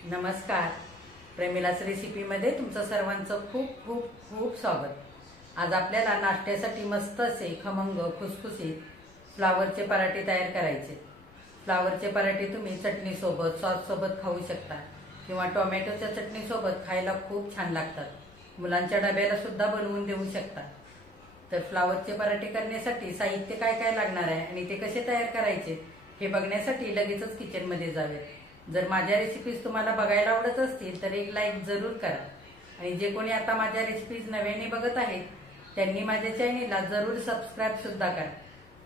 नमस्कार. प्रेमिलाच रेसिपीमध्ये तुमचं सर्वांचं खूप खूप खूप स्वागत. आज आपल्याला नाश्त्यासाठी मस्त असे खमंग खुसखुशीत फ्लावरचे पराठे तयार करायचे. फ्लावरचे पराठे तुम्ही चटणीसोबत सॉससोबत खाऊ शकता किंवा टोमॅटोच्या चटणीसोबत खायला खूप छान लागतात. मुलांच्या डब्याला सुद्धा बनवून देऊ शकता. तर फ्लावरचे पराठे करण्यासाठी साहित्य काय काय लागणार आहे आणि ते कसे तयार करायचे हे बघण्यासाठी लगेचच किचनमध्ये जाऊया. जर माझ्या रेसिपीज तुम्हाला बघायला आवडत असतील तर एक लाईक जरूर करा आणि जे कोणी आता माझ्या रेसिपीज नव्याने बघत आहेत त्यांनी माझ्या चॅनेलला जरूर सबस्क्राईब सुद्धा करा.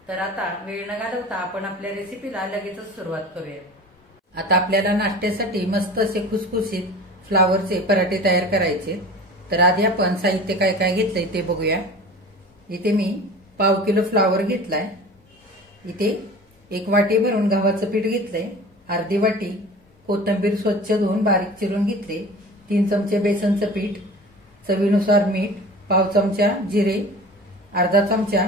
तर आता वेळ न घालवता आपण आपल्या रेसिपीला लगेचच सुरुवात करूया. आता आपल्याला नाश्त्यासाठी मस्त असे खुसखुशीत फ्लावरचे पराठे तयार करायचे. तर आधी आपण साहित्य काय काय घेतलंय ते बघूया. इथे मी पाव किलो फ्लावर घेतलाय. इथे एक वाटी भरून गव्हाचं पीठ घेतलंय. अर्धी वाटी कोथिंबीर स्वच्छ धुवून बारीक चिरून घेतले. 3 चमचे बेसनचं पीठ, चवीनुसार मीठ, पाव चमचा जिरे, अर्धा चमचा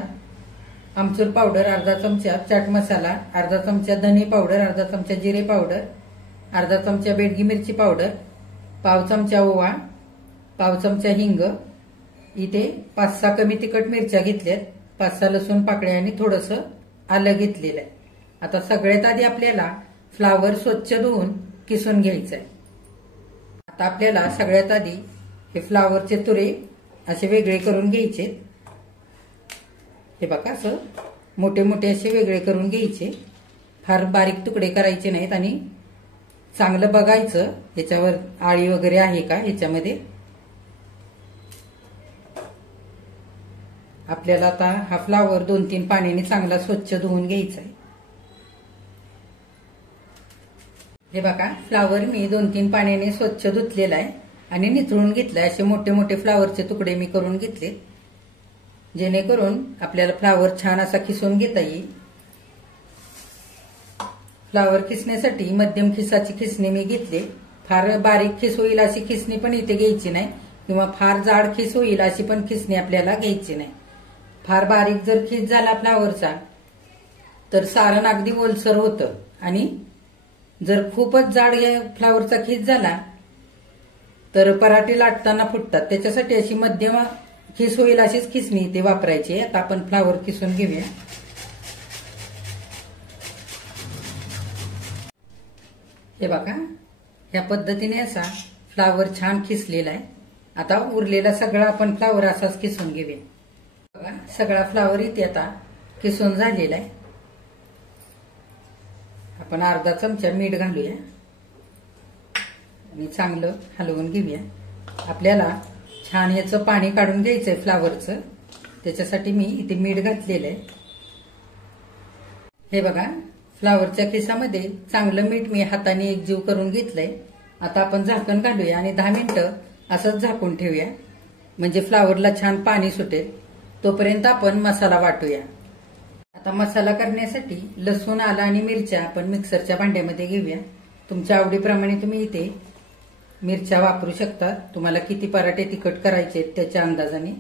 आमचूर पावडर, अर्धा चमचा चाट मसाला, अर्धा चमचा धने पावडर, अर्धा चमचा जिरे पावडर, अर्धा चमचा बेडगी मिरची पावडर, पाव चमचा ओवा, पाव चमचा हिंग. इथे 5-6 कमी तिखट मिरच्या घेतल्यात, 5-6 लसूण पाकळ्या आणि थोडंसं आलं घेतलेलं आहे. आता सगळ्यात आधी आपल्याला फ्लावर स्वच्छ धुवून किसून घ्यायचंय. आता आपल्याला सगळ्यात आधी हे फ्लावरचे तुरे असे वेगळे करून घ्यायचे. हे बघा असं मोठे मोठे असे वेगळे करून घ्यायचे. फार बारीक तुकडे करायचे नाहीत आणि चांगलं बघायचं याच्यावर आळी वगैरे आहे का याच्यामध्ये. आपल्याला आता हा फ्लावर 2-3 पाण्याने चांगला स्वच्छ धुवून घ्यायचा आहे. हे बघा फ्लावर मी 2-3 पाण्याने स्वच्छ धुतलेला आहे आणि निथळून घेतलाय. असे मोठे मोठे फ्लावरचे तुकडे मी करून घेतले जेणेकरून आपल्याला फ्लावर छान असा खिसून घेता येईल. फ्लावर खिसण्यासाठी मध्यम खिसाची खिसणी मी घेतली. फार बारीक खिस होईल अशी खिसणी पण इथे घ्यायची नाही किंवा फार जाड खिस होईल अशी पण खिसणी आपल्याला घ्यायची नाही. फार बारीक जर खिस झाला फ्लावरचा तर सारण अगदी ओलसर होतं आणि जर खूपच जाड फ्लावरचा खिस झाला तर पराठे लाटताना फुटतात. त्याच्यासाठी अशी मध्यम खिस होईल अशीच खिसणी इथे वापरायची. आता आपण फ्लावर खिसून घेऊया. हे बघा या पद्धतीने असा फ्लावर छान खिसलेला आहे. आता उरलेला सगळा आपण फ्लावर असाच खिसून घेऊया. बघा सगळा फ्लावर इथे आता खिसून झालेला आहे. आपण अर्धा चमचा मीठ घालूया आणि चांगलं हलवून घेऊया. आपल्याला छान ह्याचं पाणी काढून घ्यायचंय फ्लावरचं. त्याच्यासाठी मी इथे मीठ घातलेलं आहे. हे बघा फ्लावरच्या खिसामध्ये चांगलं मीठ मी हाताने एकजीव करून घेतलंय. आता आपण झाकण घालूया आणि 10 मिनिटं असंच झाकून ठेवूया म्हणजे फ्लावरला छान पाणी सुटेल. तोपर्यंत आपण मसाला वाटूया. आता मसाला करण्यासाठी लसूण, आलं आणि मिरच्या आपण मिक्सरच्या भांड्यामध्ये घेऊया. तुमच्या आवडीप्रमाणे तुम्ही इथे मिरच्या वापरू शकता. तुम्हाला किती पराठे तिखट करायचे त्याच्या अंदाजाने.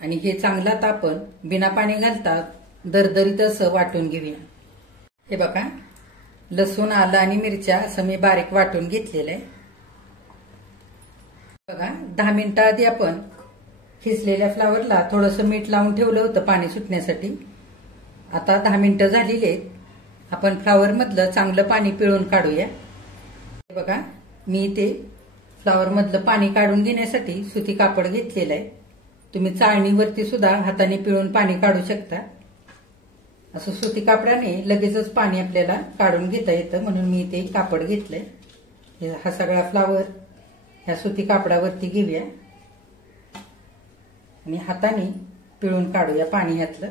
आणि हे चांगलं आता आपण बिना पाणी घालता दरदरीत असं वाटून घेऊया. हे बघा लसूण, आलं आणि मिरच्या असं मी बारीक वाटून घेतलेलं आहे. बघा 10 मिनिटं आधी आपण खिसलेल्या फ्लावरला थोडंसं मीठ लावून ठेवलं होतं पाणी सुटण्यासाठी. आता 10 मिनिटं झालेली आहेत. आपण फ्लावर मधलं चांगलं पाणी पिळून काढूया. बघा मी इथे फ्लावर मधलं पाणी काढून घेण्यासाठी सुती कापड घेतलेलं आहे. तुम्ही चाळणीवरती सुद्धा हाताने पिळून पाणी काढू शकता. असं सुती कापडाने लगेचच पाणी आपल्याला काढून घेता येतं म्हणून मी इथे कापड घेतलंय. हा सगळा फ्लावर ह्या सुती कापडावरती घेऊया आणि हाताने पिळून काढूया पाणी ह्यातलं.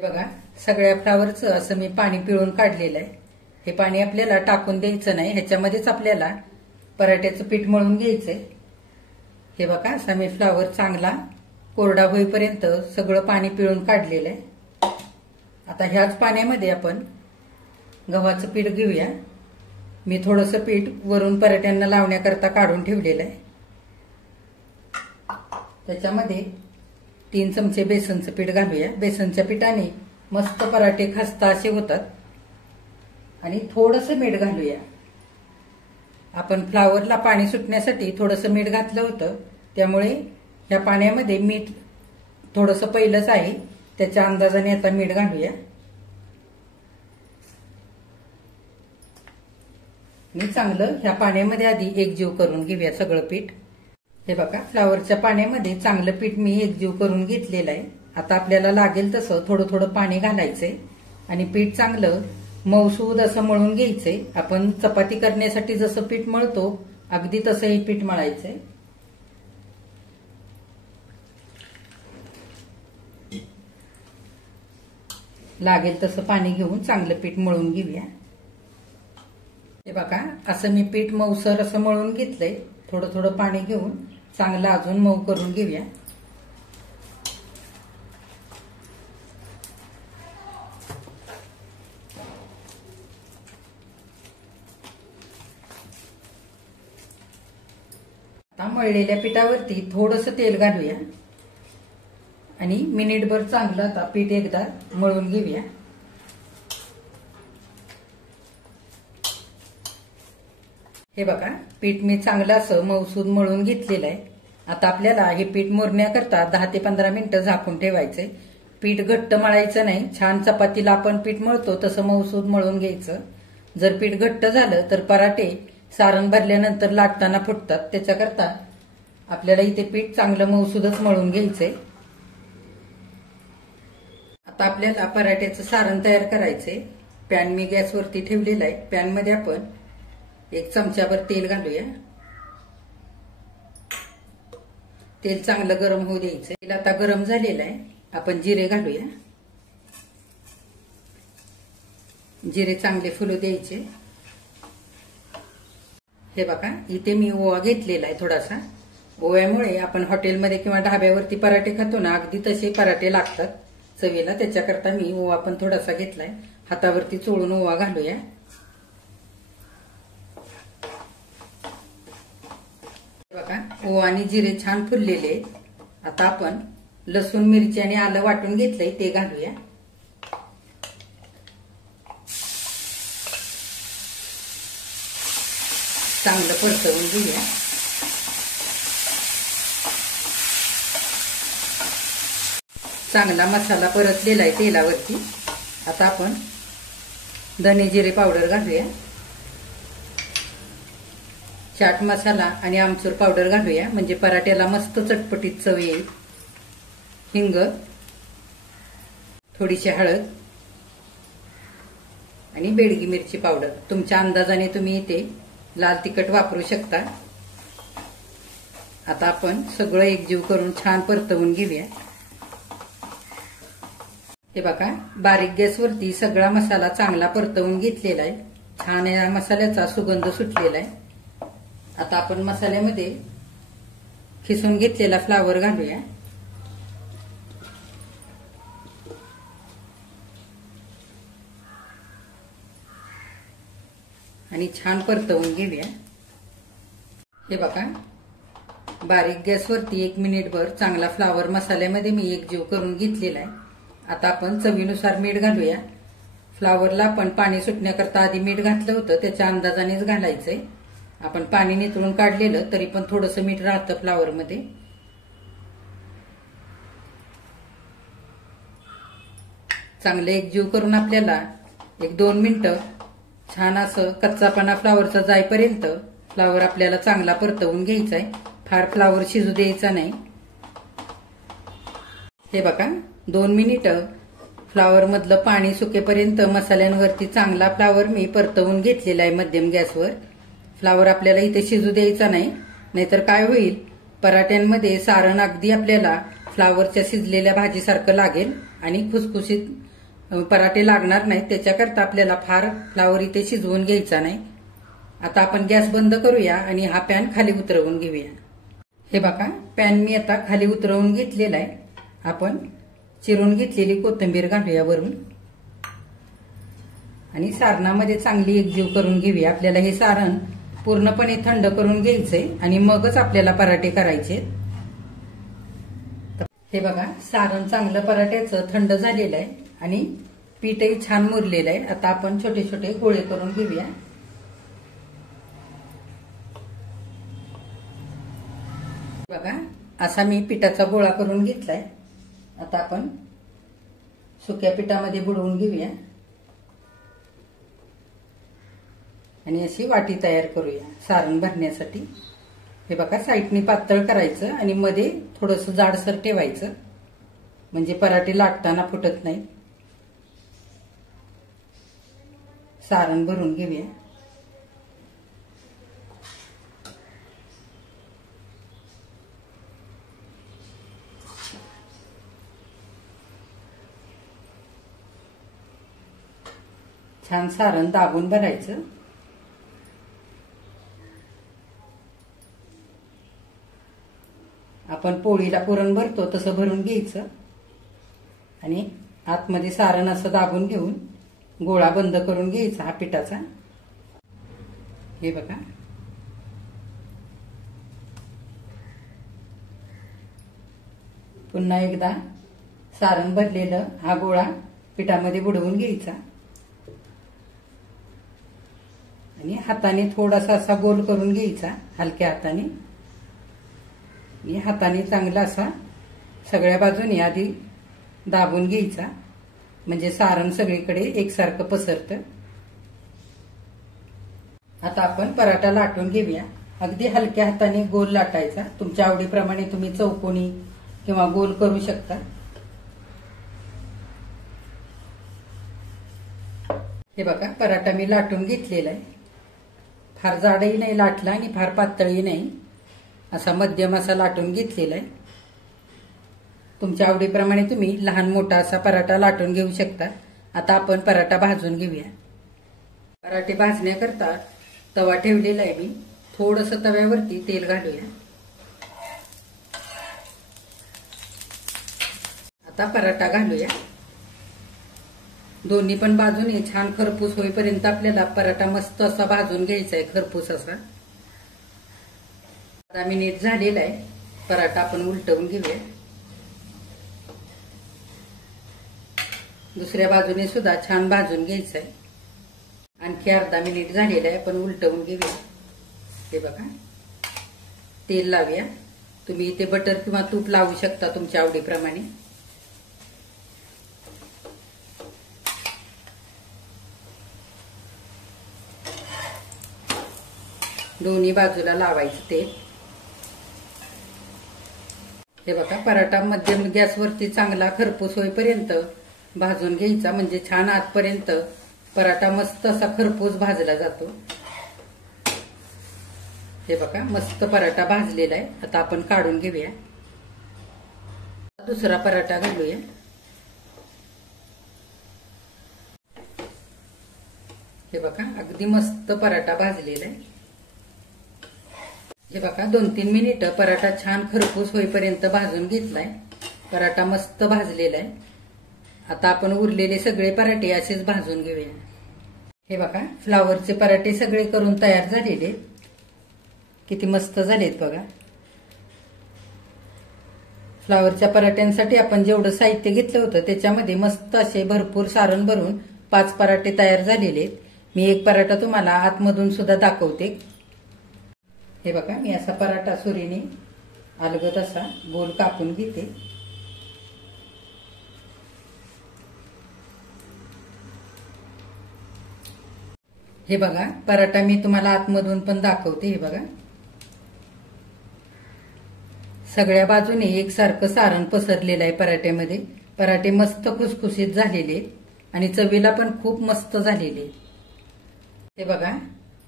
बघा सगळ्या फ्लावरचं असं मी पाणी पिळून काढलेलं आहे. हे पाणी आपल्याला टाकून द्यायचं नाही. ह्याच्यामध्येच आपल्याला पराठ्याचं पीठ मळून घ्यायचंय. हे बघा असा मी फ्लावर चांगला कोरडा होईपर्यंत सगळं पाणी पिळून काढलेलं आहे. आता ह्याच पाण्यामध्ये आपण गव्हाचं पीठ घेऊया. मी थोडंसं पीठ वरून पराठ्यांना लावण्याकरता काढून ठेवलेलं आहे. त्याच्यामध्ये 3 चमचे बेसनचं पीठ घालूया. बेसनच्या पिठाने मस्त पराठे खस्ता असे होतात. आणि थोडंसं मीठ घालूया. आपण फ्लावरला पाणी सुटण्यासाठी थोडंसं मीठ घातलं होतं, त्यामुळे ह्या पाण्यामध्ये मीठ थोडंसं पहिलंच आहे, त्याच्या अंदाजाने आता मीठ घालूया. आणि चांगलं ह्या पाण्यामध्ये आधी एकजीव करून घेऊया सगळं पीठ. हे बघा, फ्लावरच्या पाण्यामध्ये चांगलं पीठ मी एकजीव करून घेतलेलं आहे. आता आपल्याला लागेल तसं थोडं थोडं पाणी घालायचंय आणि पीठ चांगलं मऊसूद असं मळून घ्यायचंय. आपण चपाती करण्यासाठी जसं पीठ मळतो अगदी तसं हे पीठ मळायचंय. लागेल तसं पाणी घेऊन चांगलं पीठ मळून घेऊया. हे बघा, असं मी पीठ मऊसर असं मळून घेतलंय. थोडं थोडं पाणी घेऊन चांगलं अजून मऊ करून घेऊया. आता मळलेल्या पिठावरती थोडंसं तेल घालूया आणि मिनिटभर चांगलं आता पीठ एकदा मळून घेऊया. हे बघा, पीठ मी चांगलं असं मऊसूद मळून घेतलेलं आहे. आता आपल्याला हे पीठ मुरण्याकरता 10 ते 15 मिनिटं झाकून ठेवायचंय. पीठ घट्ट मळायचं नाही, छान चपातीला आपण पीठ मळतो तसं मऊसूद मळून घ्यायचं. जर पीठ घट्ट झालं तर पराठे सारण भरल्यानंतर लाटताना फुटतात. त्याच्याकरता आपल्याला इथे पीठ चांगलं मऊसूदच मळून घ्यायचंय. आता आपल्याला पराठ्याचं सारण तयार करायचंय. पॅन मी गॅसवरती ठेवलेला आहे. पॅनमध्ये आपण 1 चमचाभर तेल घालूया. तेल चांगलं गरम होऊ द्यायचं. तेल आता गरम झालेलं आहे. आपण जिरे घालूया. जिरे चांगले फुलू द्यायचे. हे बघा, इथे मी ओवा घेतलेला आहे थोडासा. ओव्यामुळे आपण हॉटेलमध्ये किंवा ढाब्यावरती पराठे खातो ना, अगदी तसे पराठे लागतात चवीला. त्याच्याकरता मी ओवा पण थोडासा घेतलाय. हातावरती चोळून ओवा घालूया. बघा, ओवा आणि जिरे छान फुललेले. आता आपण लसूण, मिरची आणि आलं वाटून घेतलंय ते घालूया. चांगलं परतवून घेऊया. चांगला मसाला परतलेला आहे तेलावरती. आता आपण धने जिरे पावडर घालूया. चाट मसाला आणि आमचूर पावडर घालूया, म्हणजे पराठ्याला मस्त चटपटीत चव येईल. हिंग, थोडीशी हळद आणि बेडगी मिरची पावडर. तुमच्या अंदाजाने तुम्ही इथे लाल तिखट वापरू शकता. आता आपण सगळं एकजीव करून छान परतवून घेऊया. हे बघा, बारीक गॅसवरती सगळा मसाला चांगला परतवून घेतलेला आहे. छान या मसाल्याचा सुगंध सुटलेला आहे. आता आपण मसाल्यामध्ये खिसून घेतलेला फ्लावर घालूया. आणि छान परतवून घेऊया. हे बघा, बारीक गॅसवरती 1 मिनिटभर चांगला फ्लावर मसाल्यामध्ये मी एकजीव करून घेतलेला आहे. आता आपण चवीनुसार मीठ घालूया. फ्लावरला आपण पाणी सुटण्याकरता आधी मीठ घातलं होतं, त्याच्या अंदाजानेच घालायचंय. आपण पाणी नितळून काढलेलं तरी पण थोडंसं मीठ राहतं फ्लावरमध्ये. चांगलं एकजीव करून आपल्याला 1-2 मिनिटं छान असं कच्चापणा फ्लावरचा जाईपर्यंत फ्लावर आपल्याला चांगला परतवून घ्यायचा आहे. फार फ्लावर शिजू द्यायचा नाही. हे बघा, 2 मिनिटं फ्लावर मधलं पाणी सुकेपर्यंत मसाल्यांवरती चांगला फ्लावर मी परतवून घेतलेला आहे मध्यम गॅसवर. फ्लावर आपल्याला इथे शिजू द्यायचा नाही, नाहीतर काय होईल, पराठ्यांमध्ये सारण अगदी आपल्याला फ्लावरच्या शिजलेल्या भाजीसारखं लागेल आणि खुसखुशीत पराठे लागणार नाहीत. त्याच्याकरता आपल्याला फार फ्लावर इथे शिजवून घ्यायचा नाही. आता आपण गॅस बंद करूया आणि हा पॅन खाली उतरवून घेऊया. हे बघा, पॅन मी आता खाली उतरवून घेतलेला आहे. आपण चिरून घेतलेली कोथिंबीर घालूया वरून आणि सारणामध्ये चांगली एकजीव करून घेऊया. आपल्याला हे सारण पूर्णपणे थंड करून घ्यायचंय आणि मगच आपल्याला पराठे करायचे. हे बघा, सारण चांगलं पराठ्याचं थंड झालेलं आहे. आणि पीठही छान मुरलेलं आहे. आता आपण छोटे छोटे गोळे करून घेऊया. बघा, असा मी पिठाचा गोळा करून घेतलाय. आता आपण सुक्या पिठामध्ये बुडवून घेऊया आणि अशी वाटी तयार करूया सारण भरण्यासाठी. हे बघा, साईडनी पातळ करायचं आणि मध्ये थोडंसं जाडसर ठेवायचं, म्हणजे पराठे लाटताना फुटत नाही. सारण भरून घेऊया. छान सारण दाबून भरायचं. आपण पोळीला पुरण भरतो तसं भरून घ्यायचं आणि आतमध्ये सारण असं दाबून घेऊन गोळा बंद करून घ्यायचा हा पिठाचा. हे बघा, पुन्हा एकदा सारण भरलेलं हा गोळा पिठामध्ये बुडवून घ्यायचा आणि हाताने थोडासा असा गोल करून घ्यायचा, हलक्या हाताने. आणि हाताने चांगला असा सगळ्या बाजूने आधी दाबून घ्यायचा, म्हणजे सारण सगळीकडे एकसारखं पसरतं. आता आपण पराठा लाटून घेऊया. अगदी हलक्या हाताने गोल लाटायचा. तुमच्या आवडीप्रमाणे तुम्ही चौकोनी किंवा गोल करू शकता. हे बघा, पराठा मी लाटून घेतलेला आहे. फार जाडही नाही लाटला आणि फार पातळही नाही, असा मध्यम असा लाटून घेतलेला आहे. तुमच्या आवडीप्रमाणे तुम्ही लहान मोठा असा पराठा लाटून घेऊ शकता. आता आपण पराठा भाजून घेऊया. पराठे भाजण्याकरता तवा ठेवलेला आहे मी. थोडंसं तव्यावरती तेल घालूया. आता पराठा घालूया. दोन्ही पण बाजूने छान खरपूस होईपर्यंत आपल्याला पराठा मस्त असा भाजून घ्यायचा आहे, खरपूस असा. 10 मिनिट झालेला आहे. पराठा आपण उलटवून घेऊया. दुसऱ्या बाजूने सुद्धा छान भाजून घ्यायचं आहे. आणखी अर्धा मिनिट झालेला आहे, आपण उलटवून घेऊया. हे बघा, तेल लावूया. तुम्ही इथे बटर किंवा तूप लावू शकता तुमच्या आवडीप्रमाणे. दोन्ही बाजूला लावायचं तेल. हे बघा, पराठा मध्यम गॅसवरती चांगला खरपूस होईपर्यंत भाजून घ्यायचा, म्हणजे छान आतपर्यंत पराठा मस्त असा खरपूस भाजला जातो. हे बघा, मस्त पराठा भाजलेला आहे. आता आपण काढून घेऊया. दुसरा पराठा घालूया. हे बघा, अगदी मस्त पराठा भाजलेला आहे. हे बघा, 2-3 मिनिट पराठा छान खरपूस होईपर्यंत भाजून घेतलाय. पराठा मस्त भाजलेला आहे. आता आपण उरलेले सगळे पराठे असेच भाजून घेऊया. हे बघा, फ्लावरचे पराठे सगळे करून तयार झालेले. किती मस्त झालेत बघा. फ्लावरच्या पराठ्यांसाठी आपण जेवढं साहित्य घेतलं होतं त्याच्यामध्ये मस्त असे भरपूर सारण भरून 5 पराठे तयार झालेले. मी एक पराठा तुम्हाला आतमधून सुद्धा दाखवते. हे बघा, मी असा पराठा सुरीने अलगद असा गोल कापून घेते. हे बघा, पराठा मी तुम्हाला आतमधून पण दाखवते. हे बघा, सगळ्या बाजूने एकसारखं सारण पसरलेलं आहे पराठ्यामध्ये. पराठे मस्त खुसखुशीत झालेले आणि चवीला पण खूप मस्त झालेले. हे बघा,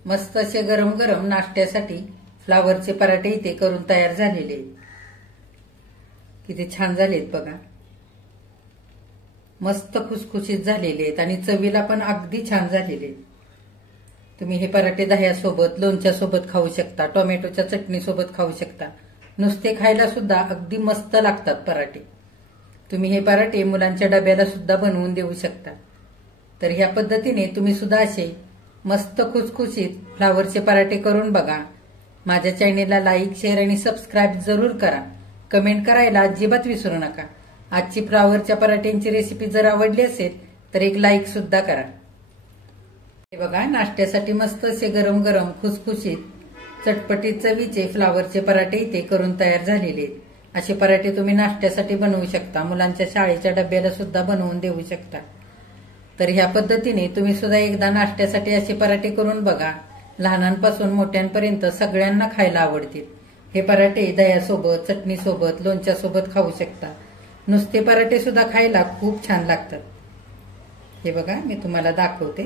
मस्त असे गरम गरम नाश्त्यासाठी फ्लावरचे पराठे इथे करून तयार झालेले. किती छान झालेत बघा. मस्त खुसखुशीत झालेले आहेत आणि चवीला पण अगदी छान झालेले. तुम्ही हे पराठे दह्यासोबत, लोणच्यासोबत खाऊ शकता, टोमॅटोच्या चटणीसोबत खाऊ शकता. नुसते खायला सुद्धा अगदी मस्त लागतात पराठे. तुम्ही हे पराठे मुलांच्या डब्याला सुद्धा बनवून देऊ शकता. तर ह्या पद्धतीने तुम्ही सुद्धा असे मस्त खुसखुशीत फ्लावरचे पराठे करून बघा. माझ्या चॅनेलला लाईक, शेअर आणि सबस्क्राईब जरूर करा. कमेंट करायला अजिबात विसरू नका. आजची फ्लावरच्या पराठ्यांची रेसिपी जर आवडली असेल तर एक लाईक सुद्धा करा। हे बघा, नाश्त्यासाठी मस्त असे गरम गरम खुसखुशीत चटपटीत चवीचे फ्लावरचे पराठे इथे करून तयार झालेले आहेत। असे पराठे तुम्ही नाश्त्यासाठी बनवू शकता, मुलांच्या शाळेच्या डब्याला सुद्धा बनवून देऊ शकता। तर ह्या पद्धतीने तुम्ही सुद्धा एकदा नाश्त्यासाठी असे पराठे करून बघा। लहानांपासून मोठ्यांपर्यंत सगळ्यांना खायला आवडतील। हे पराठे दह्यासोबत, चटणीसोबत, लोणच्यासोबत खाऊ शकता। नुसते पराठे सुद्धा खायला खूप छान लागतात। हे बघा, मी तुम्हाला दाखवते।